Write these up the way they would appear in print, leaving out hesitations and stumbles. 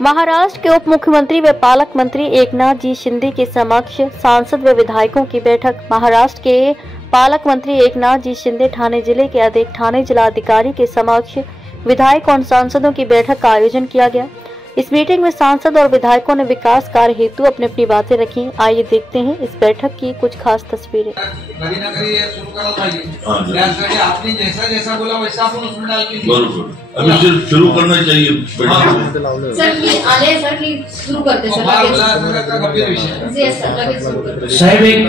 महाराष्ट्र के उप मुख्यमंत्री व पालक मंत्री एकनाथ जी शिंदे के समक्ष सांसद व विधायकों की बैठक। महाराष्ट्र के पालक मंत्री एकनाथ जी शिंदे ठाणे जिले के अधीक ठाणे जिलाधिकारी के समक्ष विधायक और सांसदों की बैठक का आयोजन किया गया। इस मीटिंग में सांसद और विधायकों ने विकास कार्य हेतु अपनी अपनी बातें रखी। आइए देखते हैं इस बैठक की कुछ खास तस्वीरें। अभी शुरू करना चाहिए शुरू करते साहब। एक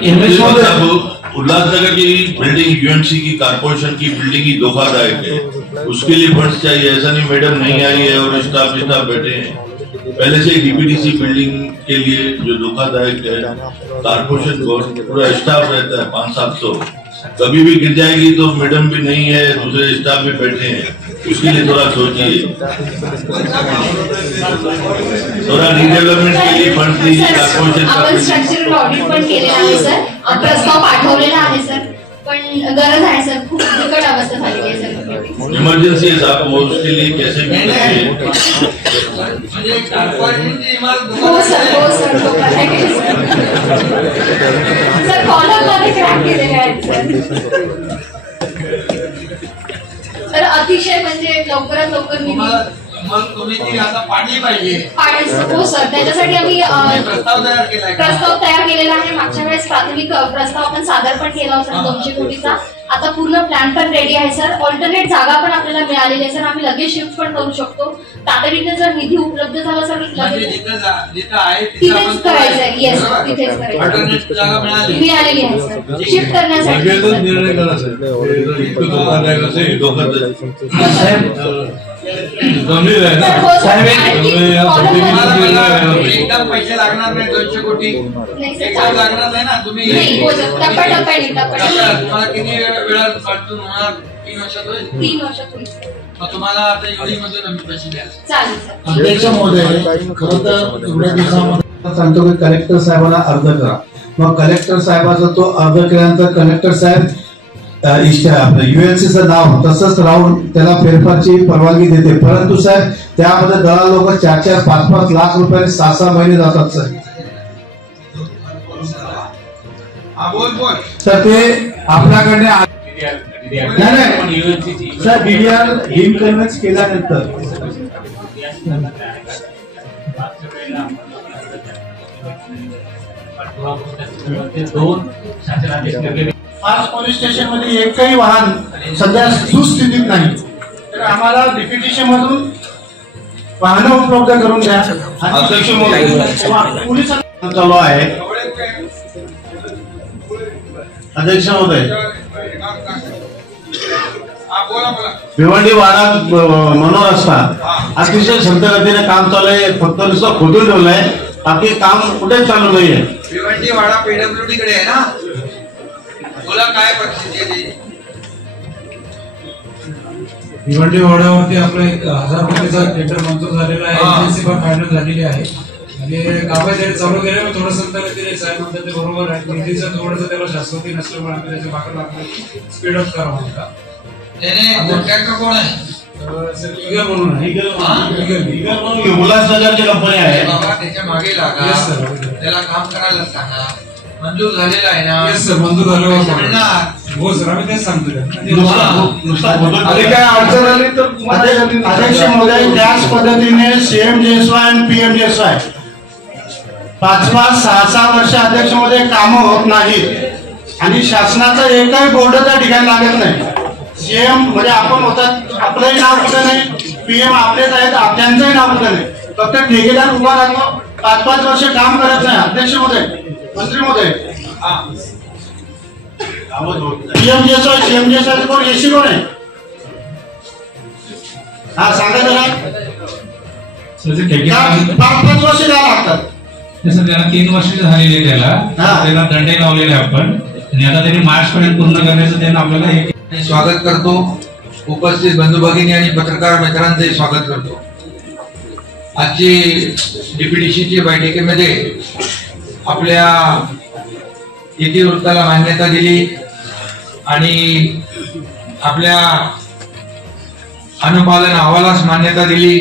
उल्लासनगर की बिल्डिंग यूएमसी की कारपोरेशन की बिल्डिंग ही धोखादायक है, उसके लिए फंड्स चाहिए। ऐसा नहीं मैडम नहीं आई है और स्टाफ बैठे हैं। पहले से डीपीडीसी बिल्डिंग के लिए जो धोखादायक है, कारपोरेशन पूरा स्टाफ रहता है 500-700, कभी भी गिर जाएगी तो मैडम भी नहीं है, दूसरे स्टाफ भी बैठे हैं, उसके लिए थोड़ा सोचिए। थोड़ा रिडेव्हलपमेंट के लिए फंड दीजिए कारपोरेशन। आपण स्ट्रक्चरल ऑडिट पण केलेला आहे सर, प्रस्ताव पाठवलेला आहे सर, पण गरज आहे सर, खूप बिकट अवस्था झालेली आहे सर। इमर्जन्सी है साहब, वो उसके लिए कैसे भी हो सर सर कॉलम मध्ये क्रॅक केलेले आहेत सर अतिशय म्हणजे लवकरात लवकर निधी मग तुम्ही ती आता पाडली पाहिजे। हो सर, त्याच्यासाठी आम्ही प्रस्ताव तयार केलेला आहे। मागच्या वेळेस प्राथमिक प्रस्ताव आपण सादर पण केला होता 200 कोटीचा। आता पूर्ण प्लॅन पण रेडी आहे सर। ऑल्टरनेट जागा पण आपल्याला मिळालेली आहे सर, आम्ही लगेच शिफ्ट पण करू शकतो। तातडीने जर निधी उपलब्ध झाला सर जिथं आहे तिथेच करायचं आहे। येस, तिथेच करायचं। जागा मिळालेली आहे सर, शिफ्ट करण्यासाठी एकदम पैसे लागणार नाही, 200 कोटी एकदम लागणार नाही ना। तुम्ही तुम्हाला किती वेळात वाटून होणार? 3 वर्षात होईल। 3 वर्षात होईल। मग तुम्हाला आता एवढी मधून आम्ही पैसे द्या। चालेल सर। अध्यक्ष महोदय, खरं तर एवढ्या दिवसामध्ये सांगतो की कलेक्टर साहेबांना अर्ज करा। मग कलेक्टर साहेबाचा तो अर्ज केल्यानंतर कलेक्टर साहेब आपलं यूएनसीचं नाव तसंच राहून त्याला फेरफारची परवानगी देते, परंतु साहेब त्यामध्ये दलाल लोक 4-4, 5-5 लाख रुपये 6-6 महिने जातात सर। तर ते आपल्याकडे नाही सर, डीडीआर इन्कन्व्हेन्स केल्यानंतर आज पोलीस स्टेशन मध्ये एकही वाहन सध्या सुस्थितीत नाही, तर आम्हाला डीपीटीसी मधून वाहन उपलब्ध करून द्या। अध्यक्ष महोदय, पोलिसांना चालू आहे। अध्यक्ष महोदय, भिवंडी वाडा मनोरस्ता अतिशय संत गतीने काम चालू आहे, फक्त नुसतं खोदून ठेवलंय, बाकी काम कुठेच चालू नाहीये। भिवंडी वाडा पीडब्ल्यूडी कडे आहे ना, तुला काय परिस्थिती आहे? भिवंडी वाड्यावरती आपलं 1000 कोटीचा टेंडर मंजूर झालेला आहे, एजन्सी पण फायनल झालेली आहे आणि काम जरी चालू केले पण थोडं संत गतीने साहेब म्हणतात ते बरोबर आहे। निधीचं थोडंसं त्याला शाश्वती नसल्यामुळे आम्ही त्याच्या मागे लागलो, स्पीड अप करावं म्हणता। त्याने कॉन्ट्रॅक्टर कोण आहे? सर ईगल म्हणून आहे, ईगल म्हणून उल्हासनगरची कंपनी आहे। बाबा त्याच्या मागे लागा, त्याला काम करायला सांगा। मंजूर झालेला आहे ना? येस सर, मंजूर झालं हो सर, आम्ही तेच सांगतो। काय अडचण आली तर अध्यक्ष महोदय, त्याच पद्धतीने CMJSY आणि PMJSY 5-5, 6-6 वर्ष अध्यक्ष महोदय कामं होत नाहीत आणि शासनाचा एकही बोर्ड त्या ठिकाणी लागत नाही। CM म्हणजे आपण होतात, आपलंही नाव कुठं नाही, PM आपलेच आहेत, त्यांचंही नाव कुठं नाही, फक्त ठेकेदार उभा राहतो, 5-5 वर्ष काम करत नाही। अध्यक्ष महोदय, मंत्री महोदय, PMJSY CMJSY कोण एसी कोण आहे? हा सांगा जरा। 5-5 वर्ष द्यावं लागतात। त्याला 3 वर्ष झालेले, त्याला दंडे लावलेले आपण, आणि आता त्यांनी मार्च पर्यंत पूर्ण करण्याचं त्यांना आपल्याला स्वागत करतो। उपस्थित बंधू भगिनी आणि पत्रकार मित्रांचे स्वागत करतो। आजची डीपीडीसीची बैठकीमध्ये आपल्या इतिवृत्ताला मान्यता दिली आणि आपल्या अनुपालन अहवालास मान्यता दिली।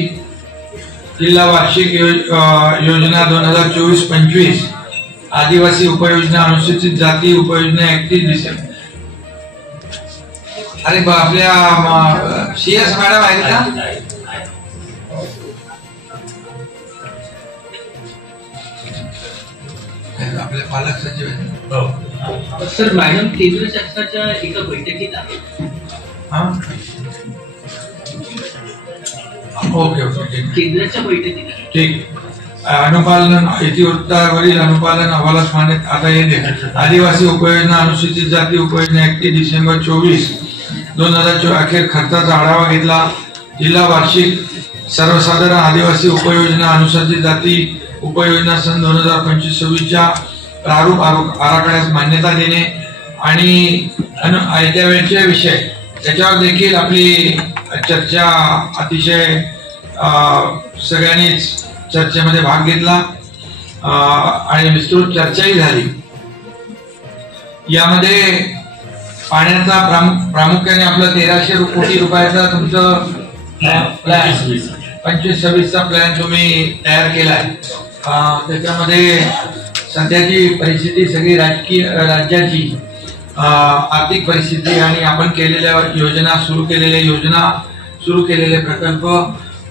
जिल्हा वार्षिक योजना 2024-25 आदिवासी उपयोजना अनुसूचित जाती उपयोजना 31 डिसेंबर। अरे आपल्या CS मॅडम आहेत का? आपले पालक सचिव आहेत सर। मॅडम केंद्र शासनाच्या एका बैठकीत आहे। ओके ओके केंद्राच्या बैठकीत ठीक। अनुपालन इतिवृत्तावरील अनुपालन अहवालास मान्यता आता येते। आदिवासी उपयोजना अनुसूचित जाती उपयोजना 31 डिसेंबर 2024 अखेर खर्चाचा आढावा घेतला। जिल्हा वार्षिक सर्वसाधारण आदिवासी उपयोजना अनुसूचित जाती उपयोजना सन 2025-26च्या प्रारूप आराखड्यास मान्यता देणे आणि आयत्या वेळचे विषय त्याच्यावर देखील आपली चर्चा अतिशय सगळ्यांनीच चर्चेमध्ये भाग घेतला आणि विस्तृत चर्चाही झाली। यामध्ये पाण्याचा प्रामुख्याने आपला 1300 कोटी रुपयाचा तुमचं प्लॅन 25-26चा प्लॅन तुम्ही तयार केलाय। त्याच्यामध्ये सध्याची परिस्थिती सगळी राज्याची आर्थिक परिस्थिती आणि आपण केलेल्या योजना सुरू केलेले प्रकल्प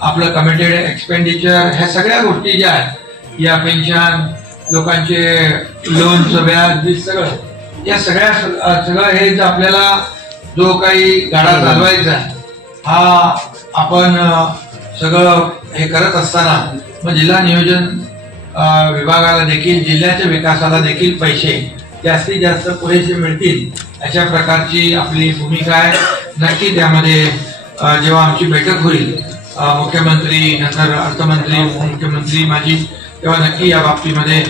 आपलं कमिटेड एक्सपेंडिचर ह्या सगळ्या गोष्टी ज्या आहेत या पेन्शन लोकांचे लोनचं व्याज सगळं या सगळं हे आपल्याला जो काही गाडा चालवायचा हा आपण सगळं हे करत असताना मग जिल्हा नियोजन विभागाला देखील जिल्ह्याच्या विकासाला देखील पैसे जास्तीत जास्त पुरेसे मिळतील अशा प्रकारची आपली भूमिका आहे। नक्की त्यामध्ये जेव्हा आमची बैठक होईल मुख्यमंत्री नंतर अर्थमंत्री उपमुख्यमंत्री माझी तेव्हा नक्की या बाबतीमध्ये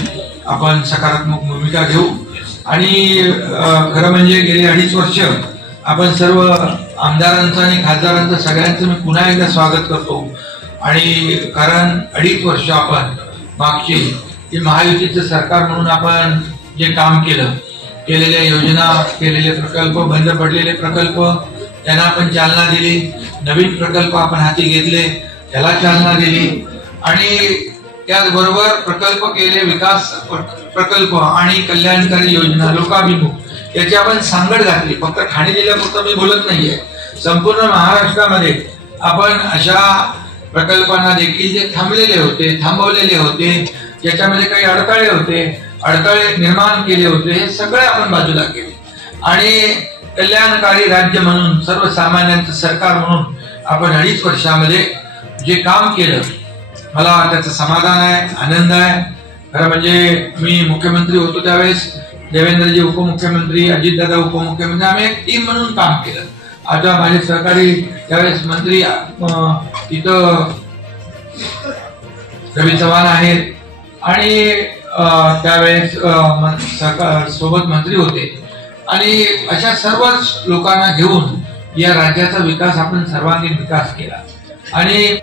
आपण सकारात्मक भूमिका घेऊ। आणि खरं म्हणजे गेली 2.5 वर्ष आपण सर्व आमदारांचं आणि खासदारांचं सगळ्यांचं मी पुन्हा एकदा स्वागत करतो। आणि कारण 2.5 वर्ष आपण मागची जे महायुतीचं सरकार म्हणून आपण जे काम केलेल्या योजना केलेले प्रकल्प बंद पडलेले प्रकल्प त्यांना आपण चालना दिली, नवीन प्रकल्प आपण हाती घेतले त्याला चालना दिली आणि त्याचबरोबर प्रकल्प केले विकास प्रकल्प आणि कल्याणकारी योजना लोकाभिमुख याची आपण सांगड घातली। फक्त ठाणे जिल्ह्यापुरतं मी बोलत नाहीये, संपूर्ण महाराष्ट्रामध्ये आपण अशा प्रकल्पांना देखील जे थांबवलेले होते ज्याच्यामध्ये काही अडथळे निर्माण केले होते हे सगळे आपण बाजूला केले आणि कल्याणकारी राज्य म्हणून सर्वसामान्यांचं सरकार म्हणून आपण 2.5 वर्षामध्ये जे काम केलं मला त्याचं समाधान आहे, आनंद आहे। खरं म्हणजे मी मुख्यमंत्री होतो त्यावेळेस देवेंद्रजी उपमुख्यमंत्री, अजितदादा उपमुख्यमंत्री आम्ही एक टीम म्हणून काम केलं। आता माझे सहकारी त्यावेळेस मंत्री तिथं रवी चव्हाण आहेत आणि त्यावेळेस सोबत मंत्री होते आणि अशा सर्वच लोकांना घेऊन या राज्याचा विकास आपण सर्वांगीण विकास केला आणि